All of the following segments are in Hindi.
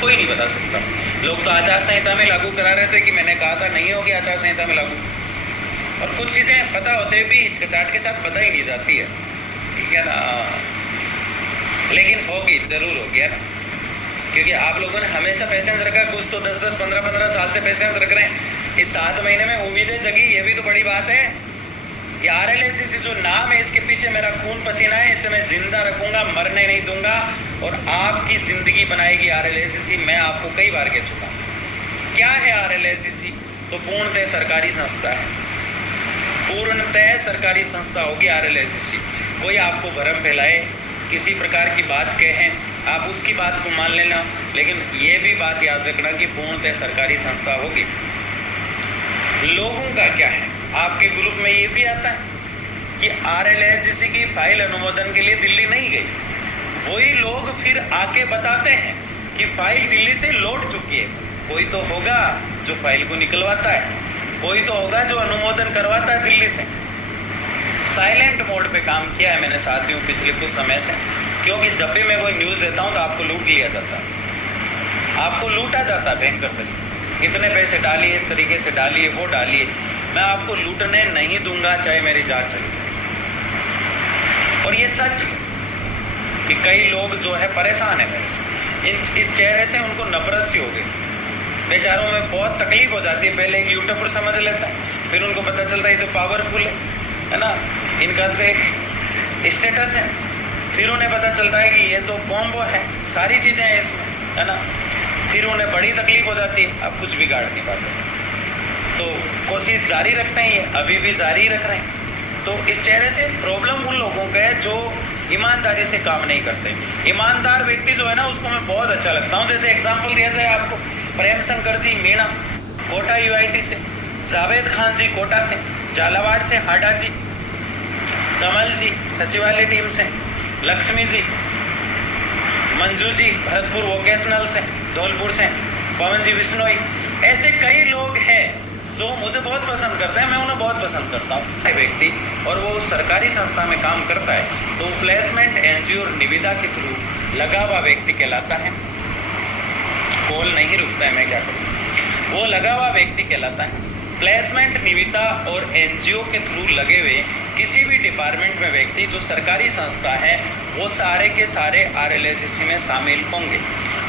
कोई नहीं बता सकता। लोग तो आचार संहिता में लागू करा रहे थे कि मैंने कहा था नहीं होगी आचार संहिता में लागू, और कुछ चीजें पता होते भी हिचकिचाहट के साथ पता ही नहीं जाती है, ठीक है ना, लेकिन होगी, जरूर होगी, है ना, क्योंकि आप लोगों ने हमेशा पेशेंस रखा, कुछ तो 10-10, 15-15 साल से पेशेंस रख रहे हैं, इस 7 महीने में उम्मीदें जगी, ये भी तो बड़ी बात है। ये RLSCC जो नाम है, इसके पीछे मेरा खून पसीना है, इसे मैं जिंदा रखूंगा, मरने नहीं दूंगा, और आपकी जिंदगी बनाएगी RLSCC। मैं आपको कई बार कह चुका हूं। क्या है RLSCC? तो पूर्णतः सरकारी संस्था है, पूर्णतः सरकारी संस्था होगी RLSCC। कोई आपको भरम फैलाए, किसी प्रकार की बात कहें, आप उसकी बात को मान लेना, लेकिन ये भी बात याद रखना कि पूर्णतः सरकारी संस्था होगी। लोगों का क्या है, आपके ग्रुप में ये भी आता है कि RLSCC की फाइल अनुमोदन के लिए दिल्ली नहीं गई, वही लोग फिर आके बताते हैं कि फाइल दिल्ली से लौट चुकी है। कोई तो होगा जो फाइल को निकलवाता है, कोई तो होगा जो अनुमोदन करवाता है दिल्ली से। साइलेंट मोड पे काम किया है मैंने साथियों पिछले कुछ समय से, क्योंकि जब भी मैं कोई न्यूज़ देता हूँ तो आपको लूट लिया जाता है, आपको लूटा जाता है भयंकर तरीके से। इतने पैसे डालिए, इस तरीके से डालिए, वो डालिए, मैं आपको लूटने नहीं दूंगा चाहे मेरी जान चली जाए। और ये सच है कि कई लोग जो है परेशान है मेरे से, इस चेहरे से उनको नफरत सी हो गई, बेचारों में बहुत तकलीफ हो जाती है। पहले एक यूट्यूबर समझ लेता है, फिर उनको पता चलता है ये तो पावरफुल है ना, इनका तो एक स्टेटस है, फिर उन्हें पता चलता है कि ये तो कॉम्बो है, सारी चीज़ें हैं इसमें, है ना, फिर उन्हें बड़ी तकलीफ हो जाती है, अब कुछ बिगाड़ नहीं पाते। तो कोशिश जारी रखते हैं, ये अभी भी जारी रख रहे हैं। तो इस चेहरे से प्रॉब्लम उन लोगों का है जो ईमानदारी से काम नहीं करते। ईमानदार व्यक्ति जो है ना, उसको मैं बहुत अच्छा लगता हूँ। जैसे एग्जाम्पल दिया जाए आपको, प्रेम शंकर जी मीणा कोटा UIT से, जावेद खान जी कोटा से, झालावाड़ से हाडा जी, कमल जी सचिवालय टीम से, लक्ष्मी जी, मंजू जी भरतपुर वोकेशनल से, धौलपुर से, पवन जी बिश्नोई, ऐसे कई लोग हैं जो मुझे बहुत पसंद करते हैं, मैं उन्हें बहुत पसंद करता हूँ व्यक्ति, और वो सरकारी संस्था में काम करता है, तो प्लेसमेंट NGO और निविदा के थ्रू लगा हुआ व्यक्ति कहलाता है। कॉल नहीं रुकता है, मैं क्या करूँ, वो लगा हुआ व्यक्ति कहलाता है। प्लेसमेंट निविदा और NGO के थ्रू लगे हुए किसी भी डिपार्टमेंट में व्यक्ति जो सरकारी संस्था है, वो सारे के सारे RLSCC में शामिल होंगे।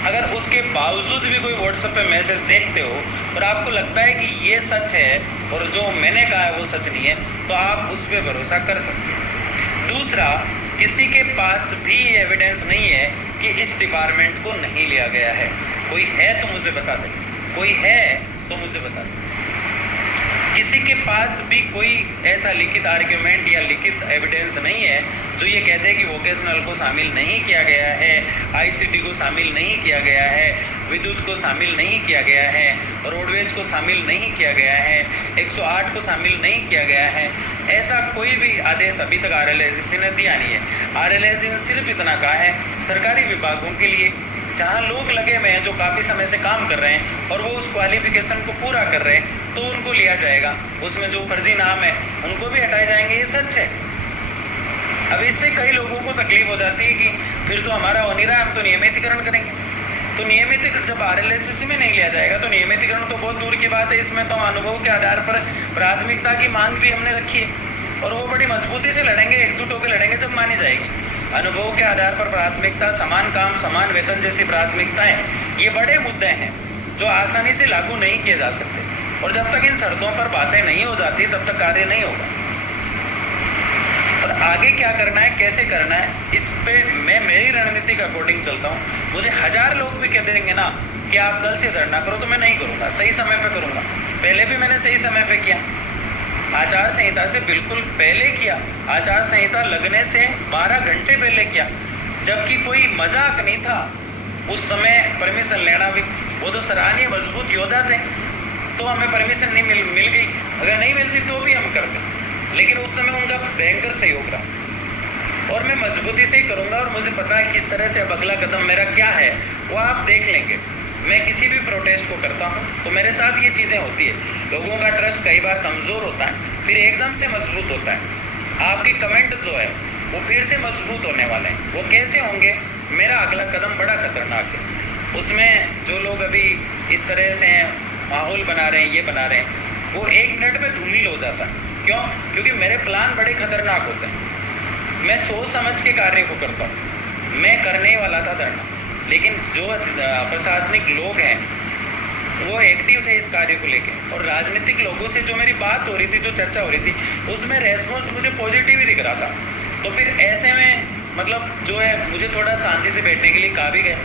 अगर उसके बावजूद भी कोई WhatsApp पे मैसेज देखते हो और आपको लगता है कि ये सच है और जो मैंने कहा है वो सच नहीं है, तो आप उस पर भरोसा कर सकते हो। दूसरा, किसी के पास भी एविडेंस नहीं है कि इस डिपार्टमेंट को नहीं लिया गया है। कोई है तो मुझे बता दे, कोई है तो मुझे बता दे। किसी के पास भी कोई ऐसा लिखित आर्ग्यूमेंट या लिखित एविडेंस नहीं है जो ये कहते हैं कि वोकेशनल को शामिल नहीं किया गया है, ICT को शामिल नहीं किया गया है, विद्युत को शामिल नहीं किया गया है, रोडवेज को शामिल नहीं किया गया है, 108 को शामिल नहीं किया गया है। ऐसा कोई भी आदेश अभी तक RLSCC ने दिया नहीं है। RLSCC ने सिर्फ इतना कहा है सरकारी विभागों के लिए जहाँ लोग लगे हुए हैं जो काफ़ी समय से काम कर रहे हैं और वो उस क्वालिफिकेशन को पूरा कर रहे हैं, तो उनको लिया जाएगा। उसमें जो फर्जी नाम है उनको भी हटाए जाएंगे, ये सच है। अब इससे कई लोगों को तकलीफ हो जाती है कि फिर तो हमारा हो नहीं रहा, हम तो नियमितीकरण करेंगे। तो नियमितीकरण जब RLSCC में नहीं लिया जाएगा तो नियमितीकरण तो बहुत दूर की बात है। इसमें तो अनुभव के आधार पर प्राथमिकता की मांग भी हमने रखी है और वो बड़ी मजबूती से लड़ेंगे, एकजुट होकर लड़ेंगे जब मानी जाएगी। अनुभव के आधार पर प्राथमिकता, समान काम समान वेतन जैसी प्राथमिकताएं, ये बड़े मुद्दे हैं जो आसानी से लागू नहीं किए जा सकते, और जब तक इन शर्तों पर बातें नहीं हो जाती तब तक कार्य नहीं होगा। और आगे क्या करना है, कैसे करना है, इस पे मैं मेरी रणनीति के अकॉर्डिंग चलता हूँ। मुझे 1000 लोग भी कह देंगे ना कि आप कल से धरना करो, तो मैं नहीं करूँगा, सही समय पे करूँगा। पहले भी मैंने सही समय पे किया, आचार संहिता से बिल्कुल पहले किया, आचार संहिता लगने से 12 घंटे पहले किया, जबकि कोई मजाक नहीं था उस समय परमिशन लेना भी। वो तो सराहनीय मजबूत योद्धा थे, तो हमें परमिशन नहीं मिल गई, अगर नहीं मिलती तो भी हम करते, लेकिन उस समय उनका भयंकर सहयोग रहा और मैं मजबूती से ही करूँगा। और मुझे पता है किस तरह से अब अगला कदम मेरा क्या है वो आप देख लेंगे। मैं किसी भी प्रोटेस्ट को करता हूँ तो मेरे साथ ये चीज़ें होती है। लोगों का ट्रस्ट कई बार कमज़ोर होता है, फिर एकदम से मजबूत होता है। आपके कमेंट जो है वो फिर से मजबूत होने वाले हैं। वो कैसे होंगे, मेरा अगला कदम बड़ा खतरनाक है। उसमें जो लोग अभी इस तरह से माहौल बना रहे हैं, ये बना रहे हैं, वो 1 मिनट में धूमिल हो जाता है। क्यों? क्योंकि मेरे प्लान बड़े खतरनाक होते हैं। मैं सोच समझ के कार्य को करता हूँ। मैं करने वाला था धरना, लेकिन जो प्रशासनिक लोग हैं वो एक्टिव थे इस कार्य को लेके, और राजनीतिक लोगों से जो मेरी बात हो रही थी, जो चर्चा हो रही थी, उसमें रेस्पॉन्स मुझे पॉजिटिव ही दिख रहा था। तो फिर ऐसे में मतलब जो है मुझे थोड़ा शांति से बैठने के लिए कहा भी गया।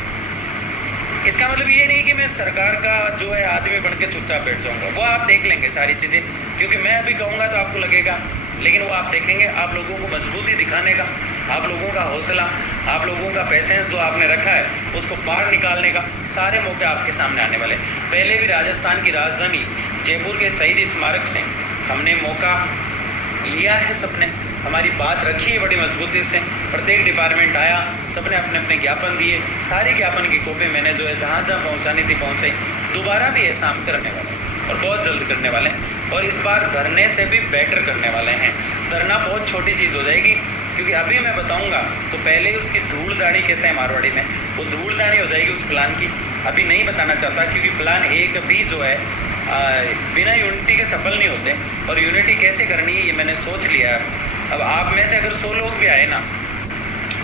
इसका मतलब ये नहीं कि मैं सरकार का जो है आदमी बन के चुपचाप बैठ जाऊंगा, वो आप देख लेंगे सारी चीज़ें, क्योंकि मैं अभी कहूँगा तो आपको लगेगा, लेकिन वो आप देखेंगे। आप लोगों को मजबूती दिखाने का, आप लोगों का हौसला, आप लोगों का पेशेंस जो आपने रखा है, उसको बाहर निकालने का सारे मौके आपके सामने आने वाले। पहले भी राजस्थान की राजधानी जयपुर के शहीद स्मारक से हमने मौका लिया है, सबने हमारी बात रखी है बड़ी मजबूती से। प्रत्येक डिपार्टमेंट आया, सबने अपने अपने ज्ञापन दिए, सारे ज्ञापन की कॉपी मैंने जो है जहाँ जहाँ पहुँचानी थी पहुँचाई। दोबारा भी ऐसा हम करने वाले हैं और बहुत जल्द करने वाले हैं, और इस बार धरने से भी बेटर करने वाले हैं। धरना बहुत छोटी चीज़ हो जाएगी, क्योंकि अभी मैं बताऊंगा तो पहले ही उसकी धूलदानी कहते हैं मारवाड़ी में, वो धूलदानी हो जाएगी उस प्लान की। अभी नहीं बताना चाहता, क्योंकि प्लान एक भी जो है बिना यूनिटी के सफल नहीं होते, और यूनिटी कैसे करनी है ये मैंने सोच लिया है। अब आप में से अगर 100 लोग भी आए ना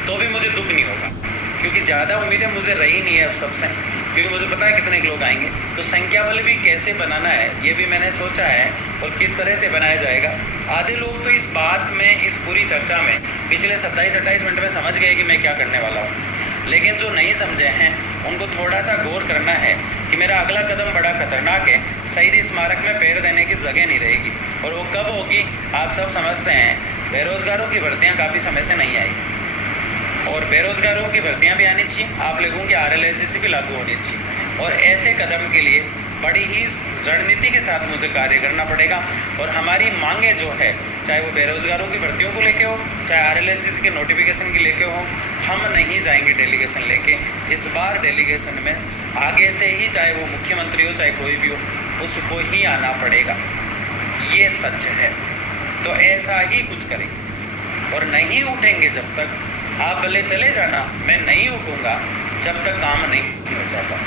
तो भी मुझे दुख नहीं होगा, क्योंकि ज़्यादा उम्मीदें मुझे रही नहीं है अब सबसे, क्योंकि मुझे पता है कितने लोग आएंगे। तो संख्या बल भी कैसे बनाना है ये भी मैंने सोचा है, और किस तरह से बनाया जाएगा। आधे लोग तो इस बात में, इस पूरी चर्चा में पिछले 27-28 मिनट में समझ गए कि मैं क्या करने वाला हूँ, लेकिन जो नहीं समझे हैं उनको थोड़ा सा गौर करना है कि मेरा अगला कदम बड़ा खतरनाक है। शहीद स्मारक में पैर देने की जगह नहीं रहेगी, और वो कब होगी आप सब समझते हैं। बेरोजगारों की भर्तियाँ काफ़ी समय से नहीं आई, और बेरोजगारों की भर्तियां भी आनी चाहिए। आप लोगों की RLSC भी लागू होनी चाहिए, और ऐसे कदम के लिए बड़ी ही रणनीति के साथ मुझे कार्य करना पड़ेगा। और हमारी मांगे जो है, चाहे वो बेरोजगारों की भर्तियों को लेके हो, चाहे RLSC के नोटिफिकेशन की लेके हो, हम नहीं जाएंगे डेलीगेशन लेके। इस बार डेलीगेशन में आगे से ही, चाहे वो मुख्यमंत्री हो चाहे कोई भी हो, उसको ही आना पड़ेगा, ये सच है। तो ऐसा ही कुछ करेंगे, और नहीं उठेंगे जब तक, आप भले चले जाना, मैं नहीं उठूंगा जब तक काम नहीं हो जाता।